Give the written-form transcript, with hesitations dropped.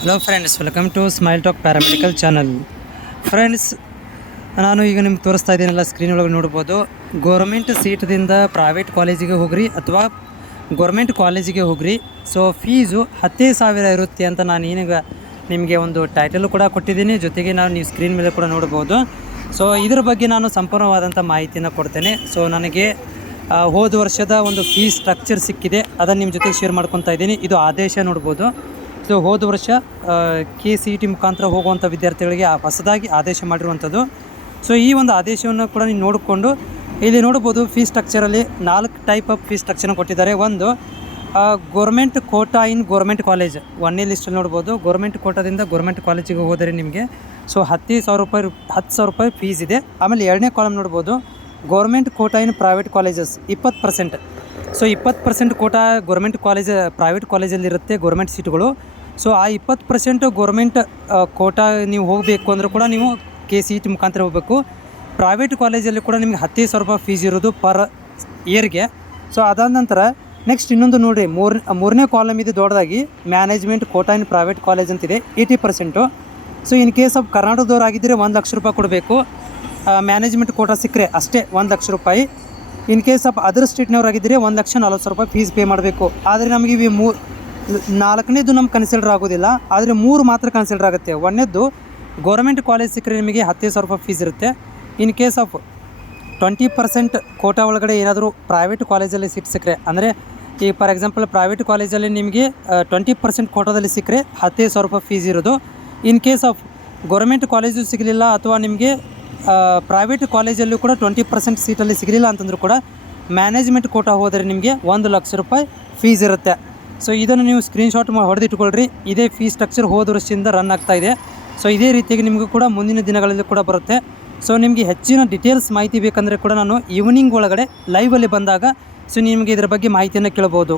Hello friends, welcome to smile talk paramedical channel. Friends, ನಾನು ಈಗ ನಿಮ್ಗೆ ತೋರಿಸ್ತಾ ಇದ್ದೀನಲ್ಲ, ಸ್ಕ್ರೀನ್ ಒಳಗೆ ನೋಡ್ಬೋದು. ಗೋರ್ಮೆಂಟ್ ಸೀಟ್ದಿಂದ ಪ್ರೈವೇಟ್ ಕಾಲೇಜಿಗೆ ಹೋಗ್ರಿ ಅಥವಾ ಗೋರ್ಮೆಂಟ್ ಕಾಲೇಜಿಗೆ ಹೋಗ್ರಿ. ಸೊ ಫೀಸು 10,000 ಇರುತ್ತೆ ಅಂತ ನಾನು ಏನೀಗ ನಿಮಗೆ ಒಂದು ಟೈಟಲು ಕೂಡ ಕೊಟ್ಟಿದ್ದೀನಿ. ಜೊತೆಗೆ ನೀವು ಸ್ಕ್ರೀನ್ ಮೇಲೆ ಕೂಡ ನೋಡ್ಬೋದು. ಸೊ ಇದ್ರ ಬಗ್ಗೆ ನಾನು ಸಂಪೂರ್ಣವಾದಂಥ ಮಾಹಿತಿಯನ್ನು ಕೊಡ್ತೇನೆ. ಸೊ ನನಗೆ ಹೋದ ವರ್ಷದ ಒಂದು ಫೀಸ್ ಸ್ಟ್ರಕ್ಚರ್ ಸಿಕ್ಕಿದೆ, ಅದನ್ನು ನಿಮ್ಮ ಜೊತೆಗೆ ಶೇರ್ ಮಾಡ್ಕೊತಾ ಇದ್ದೀನಿ. ಇದು ಆದೇಶ ನೋಡ್ಬೋದು. ಸೊ ಹೋದ ವರ್ಷ KCET ಮುಖಾಂತರ ಹೋಗುವಂಥ ವಿದ್ಯಾರ್ಥಿಗಳಿಗೆ ಹೊಸದಾಗಿ ಆದೇಶ ಮಾಡಿರುವಂಥದ್ದು. ಸೊ ಈ ಒಂದು ಆದೇಶವನ್ನು ಕೂಡ ನೀವು ನೋಡಿಕೊಂಡು ಇಲ್ಲಿ ನೋಡ್ಬೋದು. ಫೀಸ್ ಸ್ಟ್ರಕ್ಚರಲ್ಲಿ 4 ಟೈಪ್ ಆಫ್ ಫೀಸ್ ಸ್ಟ್ರಕ್ಚರ್ನ ಕೊಟ್ಟಿದ್ದಾರೆ. ಒಂದು ಗೋರ್ಮೆಂಟ್ ಕೋಟಾ ಇನ್ ಗೋರ್ಮೆಂಟ್ ಕಾಲೇಜ್, ಒಂದನೇ ಲಿಸ್ಟಲ್ಲಿ ನೋಡ್ಬೋದು. ಗೋರ್ಮೆಂಟ್ ಕೋಟಾದಿಂದ ಗೋರ್ಮೆಂಟ್ ಕಾಲೇಜಿಗೆ ಹೋದರೆ ನಿಮಗೆ ಸೊ 10,000 ರೂಪಾಯಿ ಫೀಸ್ ಇದೆ. ಆಮೇಲೆ ಎರಡನೇ ಕಾಲಮ್ ನೋಡ್ಬೋದು, government quota in private colleges 20%. So 20% quota government college private ಕಾಲೇಜಲ್ಲಿರುತ್ತೆ, ಗೋರ್ಮೆಂಟ್ ಸೀಟುಗಳು. ಸೊ ಆ 20% ಗೋರ್ಮೆಂಟ್ ಕೋಟಾ ನೀವು ಹೋಗಬೇಕು ಅಂದರೂ ಕೂಡ ನೀವು KCET ಮುಖಾಂತರ ಹೋಗಬೇಕು. ಪ್ರೈವೇಟ್ ಕಾಲೇಜಲ್ಲಿ ಕೂಡ ನಿಮಗೆ 10,000 ರೂಪಾಯಿ ಫೀಸ್ ಇರೋದು ಪರ್ ಇಯರ್ಗೆ. ಸೊ ಅದಾದ ನಂತರ ನೆಕ್ಸ್ಟ್ ಇನ್ನೊಂದು ನೋಡಿರಿ, ಮೂರನೇ ಕಾಲಮ್ ಇದೆ ದೊಡ್ಡದಾಗಿ, management quota in private college ಅಂತಿದೆ 80%. ಸೊ ಇನ್ ಕೇಸ್ ಆಫ್ ಕರ್ನಾಟಕದವ್ರು ಆಗಿದ್ದರೆ 1 ಲಕ್ಷ ರೂಪಾಯಿ ಕೊಡಬೇಕು. ಮ್ಯಾನೇಜ್ಮೆಂಟ್ ಕೋಟಾ ಸಿಕ್ಕರೆ ಅಷ್ಟೇ 1 ಲಕ್ಷ ರೂಪಾಯಿ. ಇನ್ ಕೇಸ್ ಆಫ್ ಅದರ್ ಸ್ಟೇಟ್ನವ್ರಾಗಿದ್ದರೆ 1,40,000 ರೂಪಾಯಿ ಫೀಸ್ ಪೇ ಮಾಡಬೇಕು. ಆದರೆ ನಮಗೆ ಇವು 4ನೇದು ನಮ್ಗೆ ಕನ್ಸಿಡರ್ ಆಗೋದಿಲ್ಲ, ಆದರೆ 3 ಮಾತ್ರ ಕನ್ಸಿಡರ್ ಆಗುತ್ತೆ. ಒಂದನೇದು ಗೋರ್ಮೆಂಟ್ ಕಾಲೇಜ್ ಸಿಕ್ಕರೆ ನಿಮಗೆ 10,000 ರೂಪಾಯಿ ಫೀಸ್ ಇರುತ್ತೆ. ಇನ್ ಕೇಸ್ ಆಫ್ 20% ಕೋಟಾ ಒಳಗಡೆ ಏನಾದರೂ ಪ್ರೈವೇಟ್ ಕಾಲೇಜಲ್ಲಿ ಸೀಟ್ ಸಿಕ್ಕರೆ, ಅಂದರೆ ಈ ಫಾರ್ ಎಕ್ಸಾಂಪಲ್ ಪ್ರೈವೇಟ್ ಕಾಲೇಜಲ್ಲಿ ನಿಮಗೆ 20% ಕೋಟಾದಲ್ಲಿ ಸಿಕ್ಕರೆ 10,000 ರೂಪಾಯಿ ಫೀಸ್ ಇರೋದು. In case of government college ಸಿಗಲಿಲ್ಲ ಅಥವಾ ನಿಮಗೆ ಪ್ರೈವೇಟ್ ಕಾಲೇಜಲ್ಲೂ ಕೂಡ 20% ಸೀಟಲ್ಲಿ ಸಿಗಲಿಲ್ಲ ಅಂತಂದರೂ ಕೂಡ ಮ್ಯಾನೇಜ್ಮೆಂಟ್ ಕೋಟಾ ಹೋದರೆ ನಿಮಗೆ 1 ಲಕ್ಷ ರೂಪಾಯಿ ಫೀಸ್ ಇರುತ್ತೆ. ಸೊ ಇದನ್ನು ನೀವು ಸ್ಕ್ರೀನ್ಶಾಟ್ ಹೊಡೆದಿಟ್ಕೊಳ್ರಿ. ಇದೇ ಫೀಸ್ ಸ್ಟ್ರಕ್ಚರ್ ಹೋದ ವರ್ಷದಿಂದ ರನ್ ಆಗ್ತಾಯಿದೆ. ಸೊ ಇದೇ ರೀತಿಯಾಗಿ ನಿಮಗೂ ಕೂಡ ಮುಂದಿನ ದಿನಗಳಲ್ಲಿ ಕೂಡ ಬರುತ್ತೆ. ಸೊ ನಿಮಗೆ ಹೆಚ್ಚಿನ ಡೀಟೇಲ್ಸ್ ಮಾಹಿತಿ ಬೇಕಂದರೆ ಕೂಡ ನಾನು ಈವ್ನಿಂಗ್ ಒಳಗಡೆ ಲೈವಲ್ಲಿ ಬಂದಾಗ ಸೊ ನಿಮಗೆ ಇದರ ಬಗ್ಗೆ ಮಾಹಿತಿಯನ್ನು ಕೇಳ್ಬೋದು.